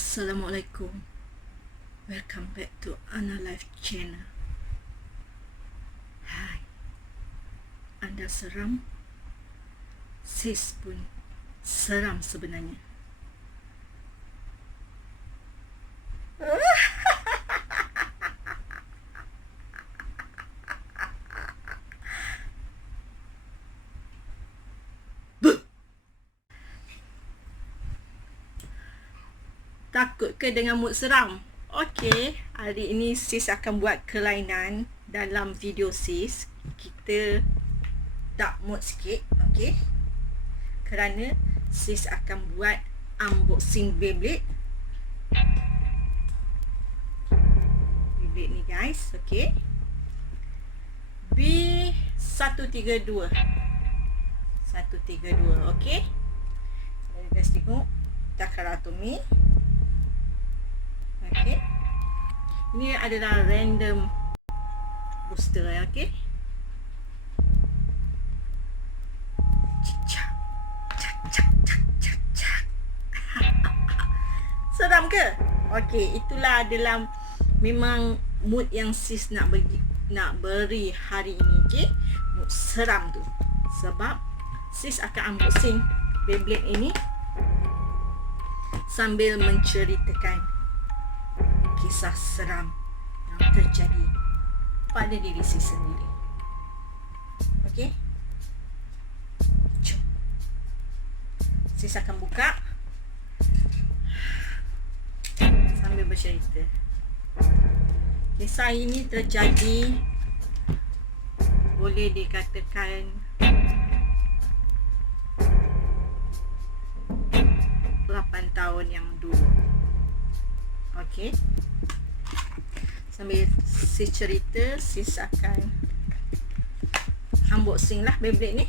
Assalamualaikum. Welcome back to Ana Life Channel. Hai. Anda seram? Sis pun seram sebenarnya. Takut ke dengan mood seram? Okey, hari ini sis akan buat kelainan dalam video sis. Kita dark mode sikit, okey? Kerana sis akan buat unboxing Beyblade. Beyblade ni guys, okey? B132. 132, okey? Guys tengok Takara Tomy. Okey. Ini adalah random booster, okey. Cicak. Cak cak cak cak cak. Seram ke? Okey, itulah adalah memang mood yang sis nak beri hari ini, okey. Mood seram tu. Sebab sis akan unboxing Beyblade ini sambil menceritakan kisah seram yang terjadi pada diri sis sendiri. Okey? Jom. Sis akan buka sambil bercerita. Kisah ini terjadi boleh dikatakan 8 tahun yang dulu. Okey. Sambil sis cerita, sis akan unboxing lah Beyblade ni.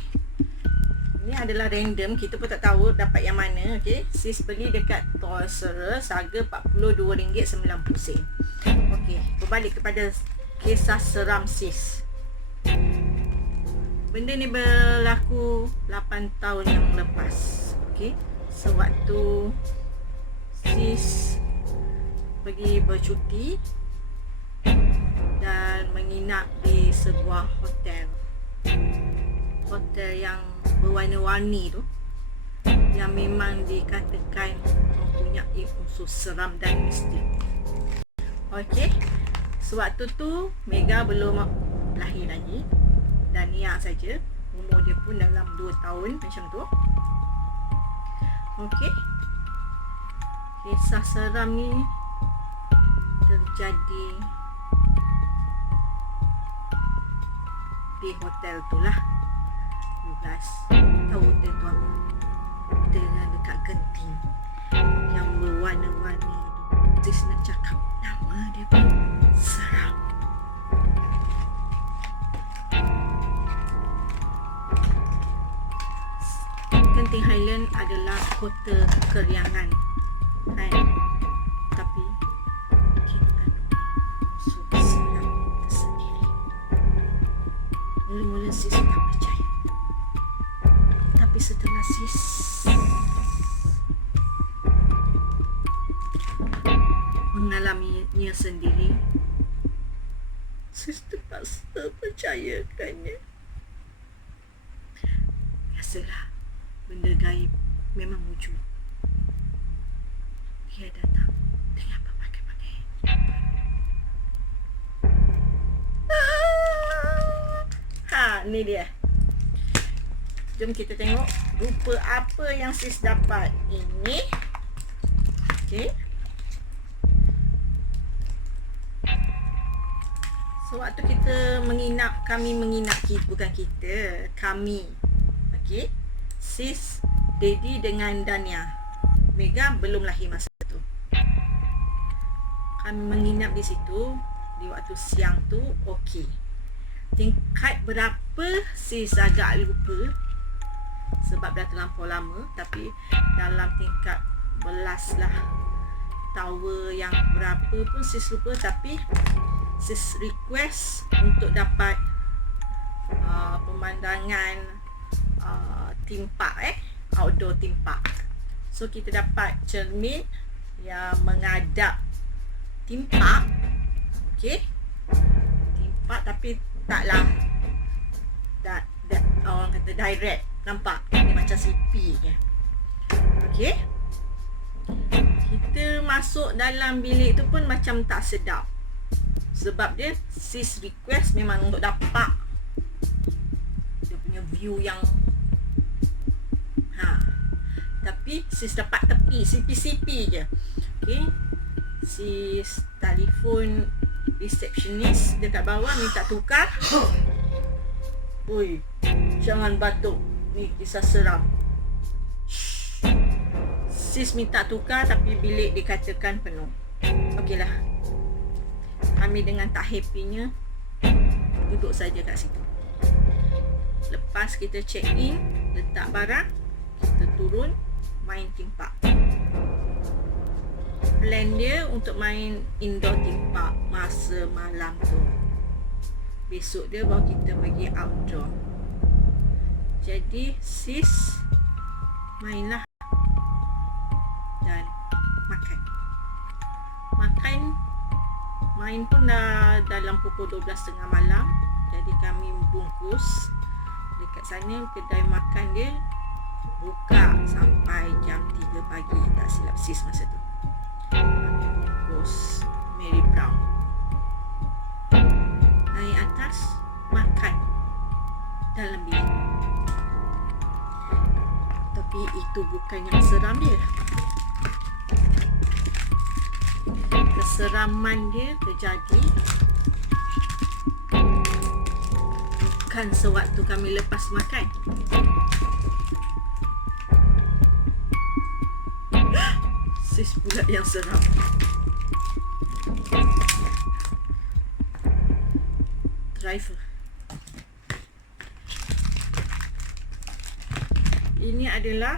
Ini adalah random, kita pun tak tahu dapat yang mana. Okey, sis beli dekat Toys R Us, harga RM42.90. Okey, berbalik kepada kisah seram sis. Benda ni berlaku 8 tahun yang lepas. Okey, sewaktu sis pergi bercuti dan menginap di sebuah hotel yang berwarna-warni tu, yang memang dikatakan mempunyai unsur seram dan mistik. Okey, sewaktu tu Mega belum lahir lagi dan Nia saja, umur dia pun dalam 2 tahun macam tu. Okey, kisah seram ni terjadi di hotel tu lah. You guys tahu hotel tu apa? Hotel yang dekat Genting yang berwarna-warni. Sis nak cakap nama dia pun seram. Genting Highland adalah kota keriangan, kan? Tapi mula-mula sis tak percaya, tapi setelah sis mengalaminya sendiri, sis terpaksa percayakannya. Biasalah, benda gaib memang wujud. Dia datang dengan berbagai-bagai. Ni dia. Jom kita tengok rupa apa yang sis dapat ini. Okey. Sewaktu kita menginap, kami, okey. Sis, Daddy dengan Dania. Mega belum lahir masa tu. Kami menginap di situ di waktu siang tu, okey. Tingkat berapa sis agak lupa sebab dah terlampau lama, tapi dalam tingkat belas lah, tower yang berapa pun sis lupa. Tapi sis request untuk dapat pemandangan theme park, outdoor theme park. So kita dapat cermin yang menghadap timpak. Okey. Timpak tapi taklah orang kata direct. Nampak? Dia macam CP je. Okey. Kita masuk dalam bilik tu pun macam tak sedap. Sebab dia sis request memang untuk dapat dia punya view yang tapi sis dapat tepi CP-CP je. Okey. Sis telefon receptionist dekat bawah minta tukar. Oi, jangan batuk. Ni kisah seram. Sis minta tukar tapi bilik dikatakan penuh. Okeylah. Kami dengan tak happy-nya duduk saja kat situ. Lepas kita check in, letak barang, kita turun main theme park. Plan dia untuk main indoor theme park masa malam tu. Besok dia baru kita pergi outdoor. Jadi sis mainlah dan makan. Main pun dah dalam pukul 12.30 malam. Jadi kami bungkus. Dekat sana kedai makan dia buka sampai jam 3 pagi. Tak silap sis masa tu. Kami bungkus Mary Brown. Naik atas, makan dalam bilik. Tapi itu bukan yang seram dia. Keseraman dia terjadi bukan sewaktu kami lepas makan. Sis pula yang seram. Driver. Ini adalah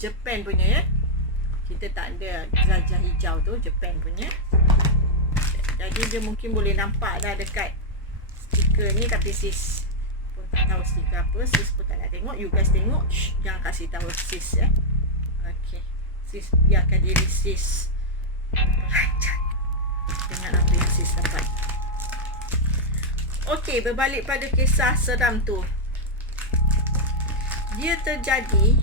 Japan punya ya. Kita tak ada gajah hijau tu, Japan punya. Jadi dia mungkin boleh nampak dah dekat stiker ni, tapi sis pun tak tahu stiker apa. Sis pun tak nak tengok. You guys tengok. Jangan kasih tahu sis ya. Okey. Sis biarkan diri sis lancar dengan apa yang sis dapat. Okey, berbalik pada kisah seram tu. Dia terjadi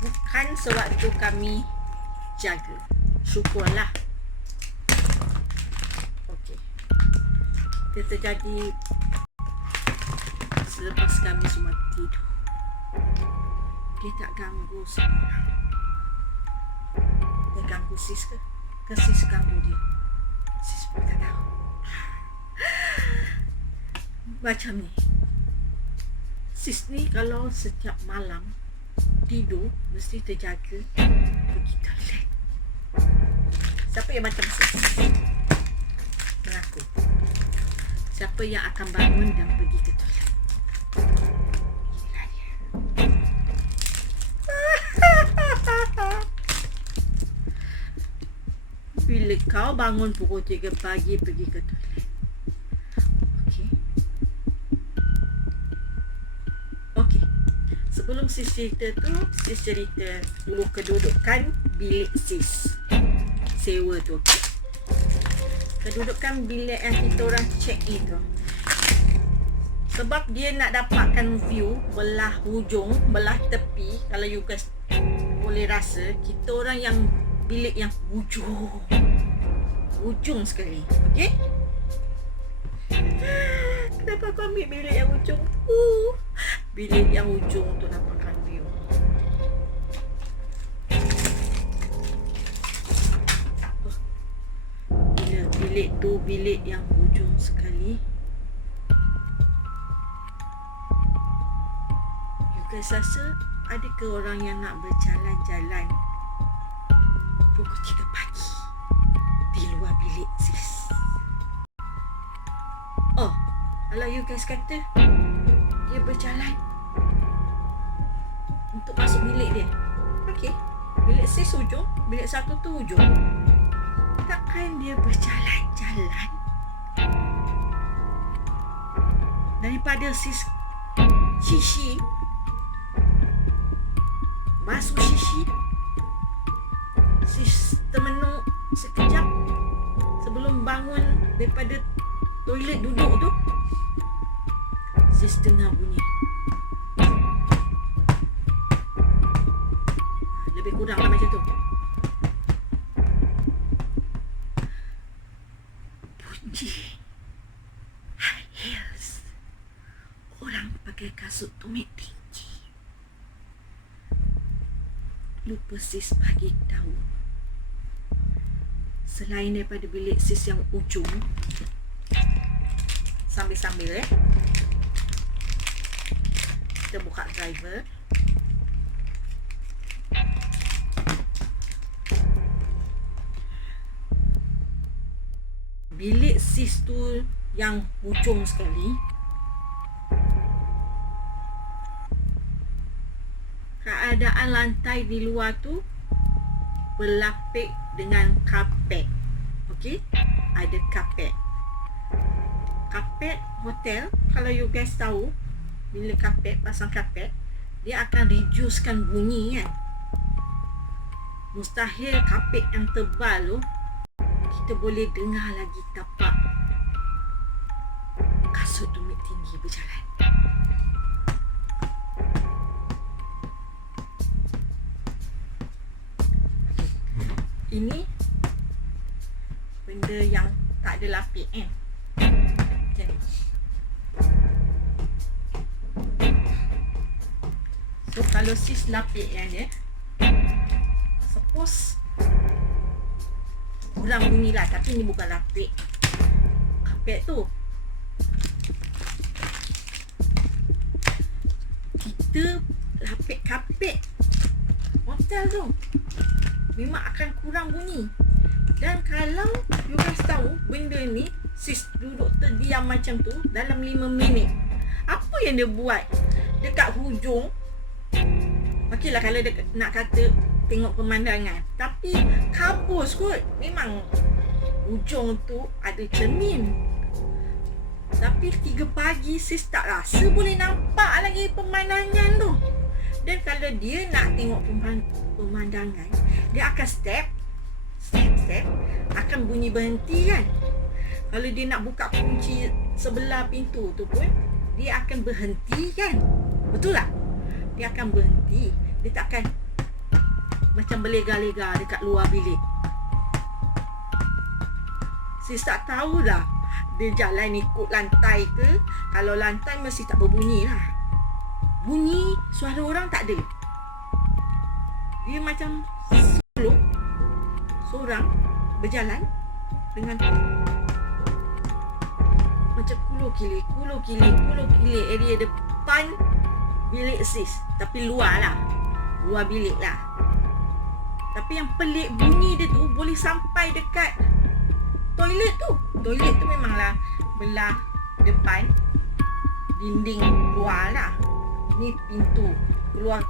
bukan sewaktu kami jaga. Syukurlah. Okey. Dia terjadi selepas kami semua tidur. Dia tak ganggu semua. Dia ganggu sis ke? Ke sis ganggu dia? Sis pun tak tahu. Macam ni. Sis ni kalau setiap malam tidur mesti terjaga pergi toilet. Siapa yang macam sis? Mengaku. Siapa yang akan bangun dan pergi ke toilet? Gila dia. Bila kau bangun pukul 3 pagi pergi ke toilet. Okey. Sebelum sis cerita tu, sis cerita dulu kedudukan bilik sis sewa tu. Okay? Kedudukan bilik yang kita orang check in tu. Sebab dia nak dapatkan view belah hujung, belah tepi. Kalau you guys boleh rasa, kita orang yang bilik yang ujung sekali. Okey? Kenapa kau ambil bilik yang ujung tu? Bilik yang ujung untuk dapatkan view. Bila bilik tu bilik yang ujung sekali. You guys rasa adakah orang yang nak berjalan-jalan pukul 3 pagi di luar bilik sis? Oh, kalau you guys kata dia berjalan untuk masuk bilik dia. Okey, bilik sis ujung, bilik satu tu ujung. Takkan dia berjalan-jalan daripada sis Cici basuh sisi. Sis termenung sekejap sebelum bangun daripada toilet duduk tu. Sis dengar bunyi. Lebih kuranglah macam tu. Bunyi high heels. Orang pakai kasut tumit tinggi. Lupa sis bagi tahu. Selain daripada bilik sis yang ujung, sambil-sambil kita buka driver. Bilik sis tu yang ujung sekali, keadaan lantai di luar tu berlapik dengan kapet. Okey, ada kapet. Kapet hotel, kalau you guys tahu, bila kapet, pasang kapet, dia akan reducekan bunyi kan. Mustahil kapet yang tebal tu kita boleh dengar lagi tapak kasut tumit tinggi berjalan. Ini benda yang tak ada lapik macam ni. So kalau sis lapik yang dia, suppose kurang bunyi lah. Tapi ni bukan lapik kapet tu. Kita lapik kapet hotel tu memang akan kurang bunyi. Dan kalau you guys tahu benda ni, sis duduk terdiam macam tu dalam 5 minit. Apa yang dia buat dekat hujung? Okey lah kalau dia nak kata tengok pemandangan, tapi kabus kot. Memang ujung tu ada cermin, tapi 3 pagi sis tak rasa boleh nampak lagi pemandangan tu. Dan kalau dia nak tengok pemandangan, dia akan step akan bunyi berhenti kan. Kalau dia nak buka kunci sebelah pintu tu pun dia akan berhenti kan. Betul tak? Dia akan berhenti. Dia tak akan macam berlega-lega dekat luar bilik. Sis tak tahulah dia jalan ikut lantai ke. Kalau lantai mesti tak berbunyi lah. Bunyi suara orang tak ada. Dia macam solo, seorang berjalan dengan macam kulo kili area depan bilik sis. Tapi luar bilik lah. Tapi yang pelik, bunyi dia tu boleh sampai dekat toilet tu. Toilet tu memanglah belah depan dinding luar lah. Ni pintu keluar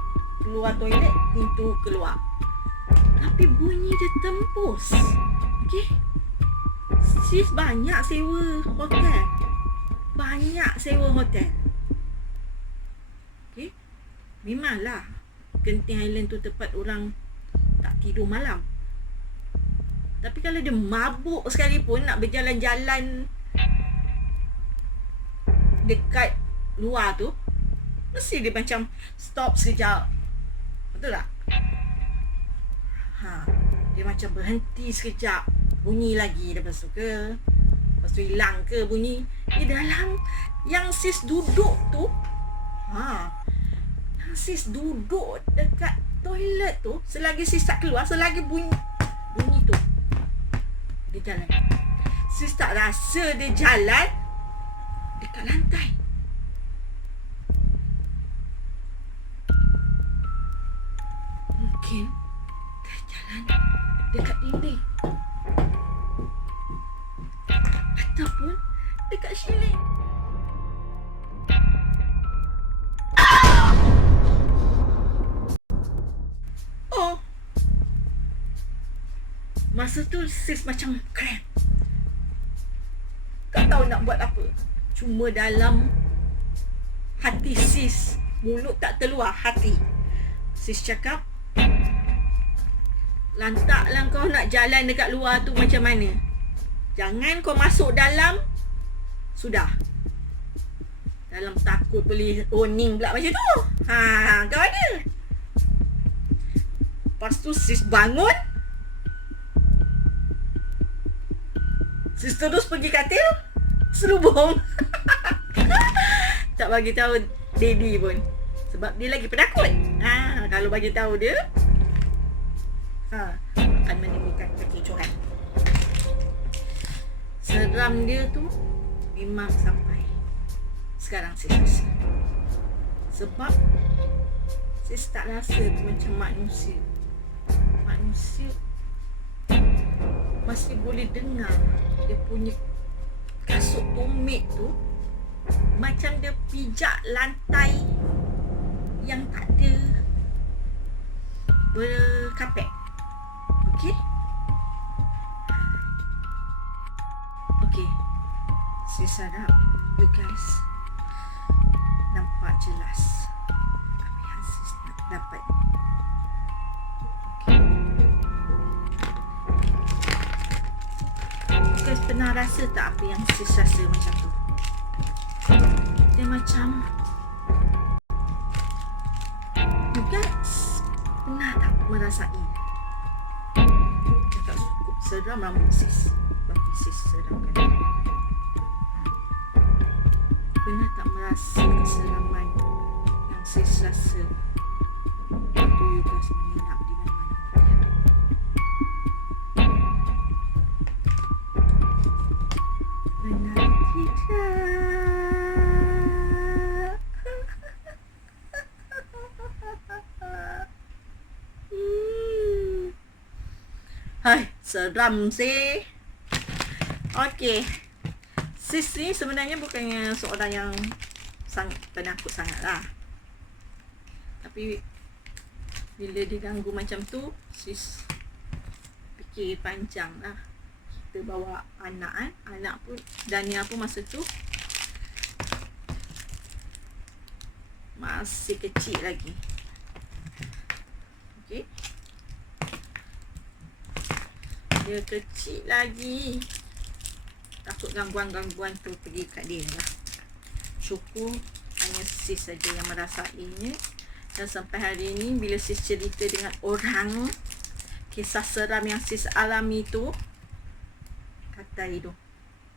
toilet, pintu keluar. Tapi bunyi dia tembus. Okey, sis banyak sewa hotel. Okey, memanglah Genting Highland tu tempat orang tak tidur malam. Tapi kalau dia mabuk sekalipun nak berjalan-jalan dekat luar tu, mesti dia macam stop sekejap. Betul tak? Dia macam berhenti sekejap, bunyi lagi, lepas tu hilang ke bunyi. Di dalam yang sis duduk tu, yang sis duduk dekat toilet tu, selagi sis tak keluar, selagi bunyi tu dia jalan. Sis tak rasa dia jalan dekat lantai. Mungkin dia jalan dekat dinding ataupun dekat ceiling. Oh, masa tu sis macam cramp, tak tahu nak buat apa. Cuma dalam hati sis, mulut tak terluar, hati sis cakap, lantaklah kau nak jalan dekat luar tu macam mana. Jangan kau masuk dalam. Sudah. Dalam takut boleh owning pula macam tu. Kau ada. Lepas tu sis bangun. Sis terus pergi katil. Selubung. Tak bagi tahu daddy pun. Sebab dia lagi penakut. Kalau bagi tahu dia, akan menimbulkan kekecohan. Seram dia tu memang sampai sekarang sis rasa. Sebab sis tak rasa tu macam manusia. Manusia masih boleh dengar dia punya kasut tumit tu macam dia pijak lantai yang tak ada berkapet. Okey? Okey. Sis harap you guys nampak jelas apa yang sis nak dapat. Okey. You guys pernah rasa tak apa yang sis rasa macam tu? Dia macam, you guys pernah tak merasai cakap cukup seram rambut sis, bagi sis seramkan. Pernah tak merasa keseraman yang sis rasa waktu you guys menginap di mana-mana hotel? Benar tidak? Hai, seram sih. Okey. Sis ni sebenarnya bukannya seorang yang sangat penakut sangat lah. Tapi bila diganggu macam tu, sis fikir panjang lah. Kita bawa anak kan. Anak pun, Dania pun masa tu masih kecil lagi. Okey. Dia kecil lagi. Takut gangguan-gangguan tu pergi kat dia lah. Syukur hanya sis saja yang merasainya. Dan sampai hari ni bila sis cerita dengan orang kisah seram yang sis alami tu, kata hidung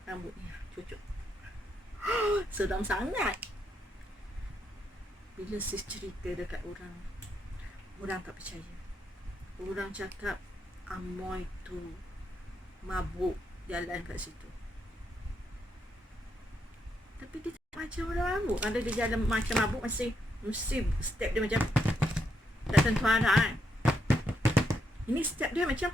rambutnya cucuk. Seram sangat. Bila sis cerita dekat orang, orang tak percaya. Orang cakap Amoy tu mabuk jalan kat situ. Tapi dia tak macam orang mabuk. Kalau dia jalan macam mabuk, mesti step dia macam tak tentu arah kan. Ini step dia macam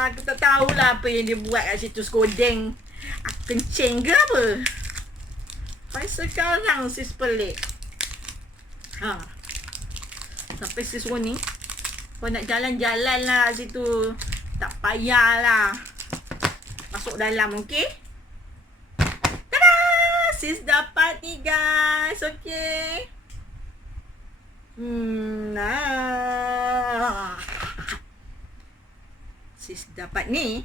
aku tak tahulah apa yang dia buat kat situ, skodeng kencing ke apa. Sampai sekarang sis pelik. Sampai sis warning, kau nak jalan-jalan lah situ, tak payahlah masuk dalam. okey? Tada! Sis dapat ni guys. Okey. Nah, sis dapat ni.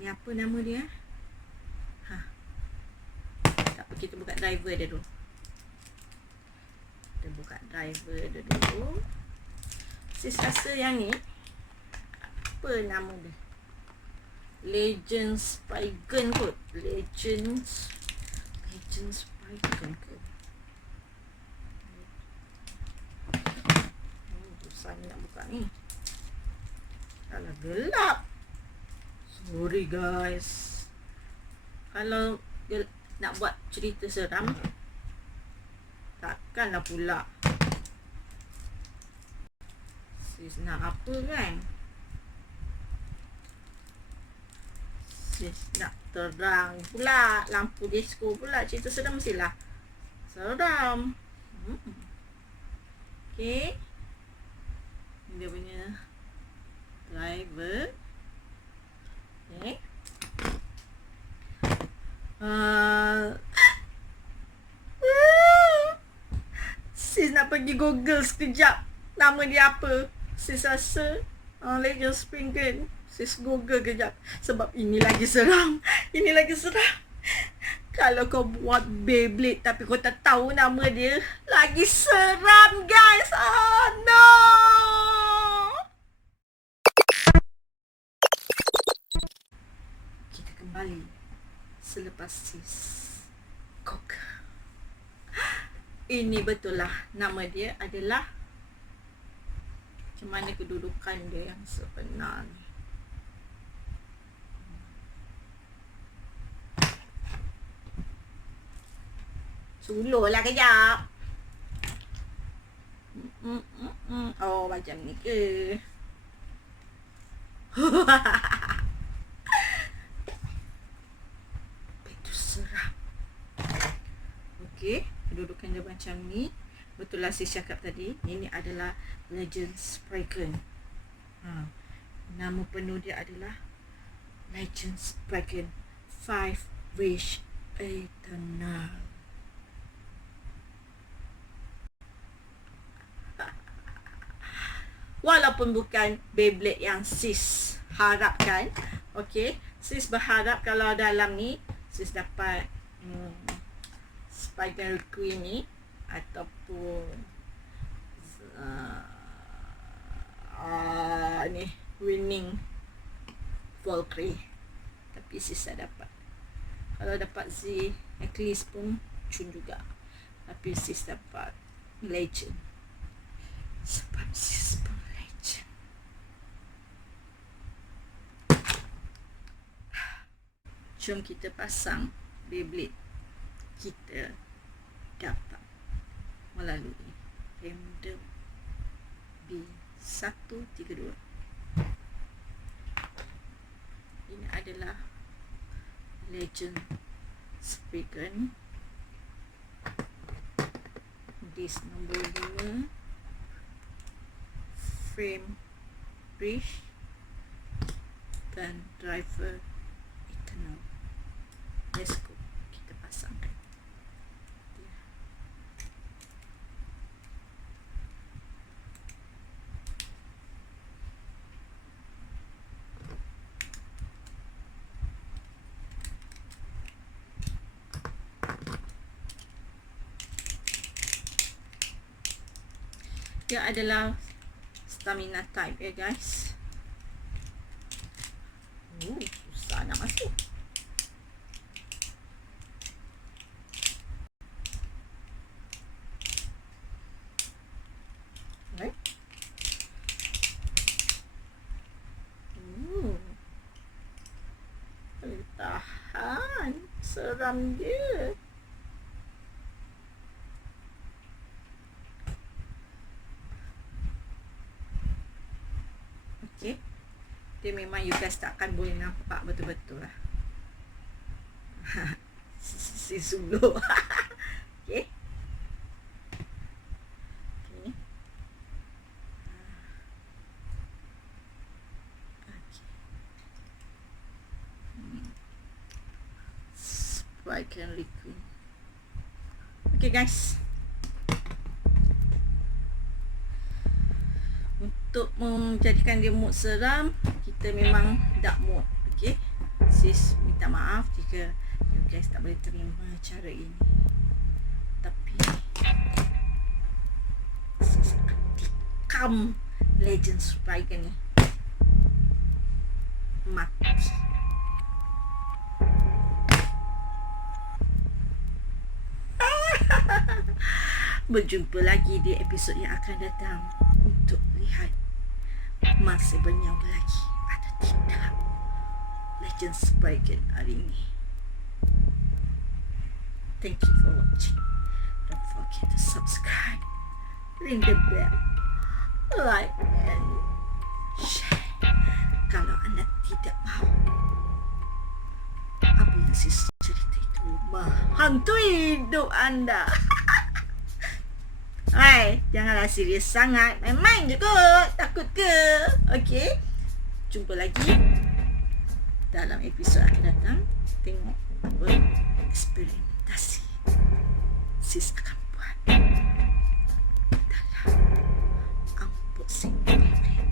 Ni apa nama dia? Tak apa, kita buka driver dia dulu. Kita buka driver dia dulu. Sis rasa yang ni, apa nama dia? Legends Spygun kot. Legends Spygun kot. Susah ni nak buka ni. Alah, gelap. Sorry guys. Kalau nak buat cerita seram, takkanlah pula sis nak apa kan. sis nak terang pula, lampu disco pula, cerita seram mestilah seram. Okay, dia punya driver. Okay, sis nak pergi Google sekejap nama dia apa. Sis rasa Legend Springer. Sis Google kejap, sebab ini lagi seram. Ini lagi seram. Kalau kau buat Beyblade tapi kau tak tahu nama dia, lagi seram guys. Oh no. Kita kembali selepas sis Google. Ini betul lah nama dia adalah, macam mana kedudukan dia yang sebenar ni. Suluh lah kejap. Oh macam ni ke? Itu seram. Okey, kedudukan dia macam ni. Betul lah saya cakap tadi, ini adalah Legend Spriggan. Nama penuh dia adalah Legend Spriggan 5 Wish Eternal. Walaupun bukan Beyblade yang sis harapkan. Okay, sis berharap kalau dalam ni sis dapat Spriggan Queen ni, ataupun ni Winning Valkyrie. Tapi sis tak dapat. Kalau dapat Z Eclipse pun cun juga. Tapi sis dapat Legend. Sebab sis pun Legend. Jom kita pasang Beyblade kita dapat melalui Random B132. Ini adalah Legend Spriggan. Disk nombor 2, frame bridge dan driver eternal. Let's go, kita pasangkan. Dia adalah stamina type ya guys. Susah nak masuk. Right? Tahan. Seram dia. Okay. Dia memang you guys takkan boleh nampak betul-betul lah. Si suluh. Okay. Okay. Spriggan Liquid. Okay guys. Untuk menjadikan dia mood seram, kita memang dark mode. Okay, sis minta maaf jika you guys tak boleh terima cara ini, tapi sis akan tikam Legend Spriggan ni mati. Berjumpa lagi di episod yang akan datang untuk lihat masih bernyawa lagi atau tidak Legend Spriggan hari ini. Thank you for watching. Don't forget to subscribe, ring the bell, like and share. Kalau anda tidak mahu sis cerita itu menghantui hidup anda. Hai, janganlah serius sangat. Main-main je kot. Takut ke? Okey. Jumpa lagi dalam episod akan datang. Tengok apa eksperimentasi sis akan buat dalam unboxing favorite.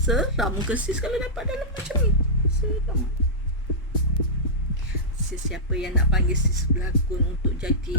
Seram ke sis kalau dapat dalam macam ni? Seram. Siapa yang nak panggil sis berlakon untuk jadi